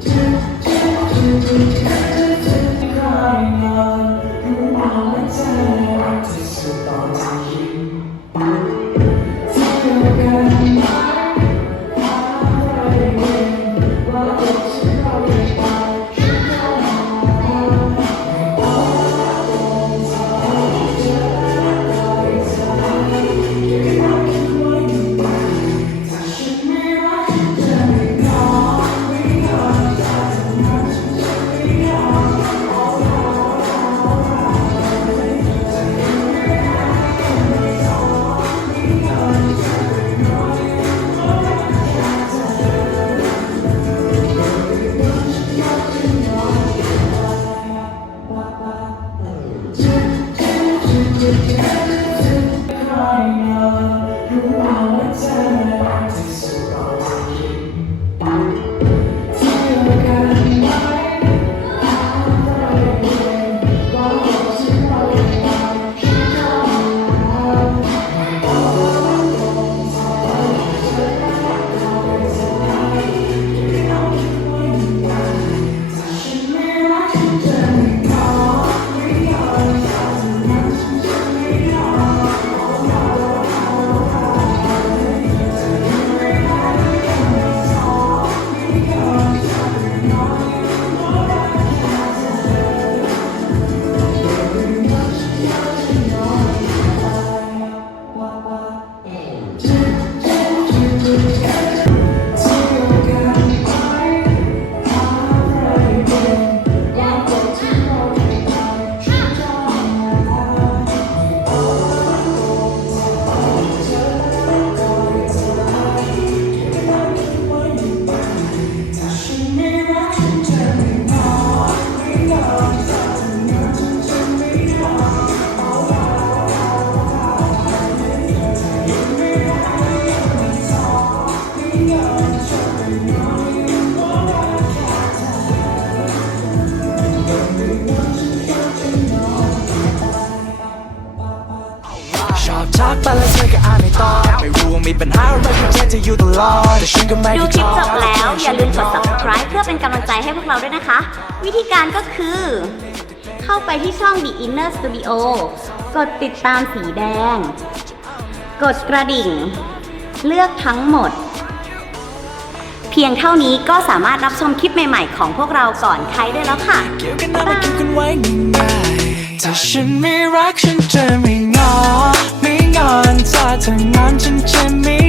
jenk ปัญหาอะไรก็แจ้งเธออยู่ตลอดแต่ฉันก็ไม่ดูได้คลิปท้อจบแล้ว อย่าลืมกด subscribe เพื่อเป็นกำลังใจให้พวกเราด้วยนะคะ วิธีการก็คือ เข้าไปที่ช่อง The Inner Studio กดติดตามสีแดง กดกระดิ่ง เลือกทั้งหมด เพียงเท่านี้ก็สามารถรับชมคลิปใหม่ ๆ ของพวกเราก่อนใครได้แล้วค่ะ เกี่ยวกันนะไม่เกี่ยวกันไว้ง่ายๆถ้าฉันไม่รักฉันจะไม่ งอไม่งอนถ้าเธองอนฉันจะไม่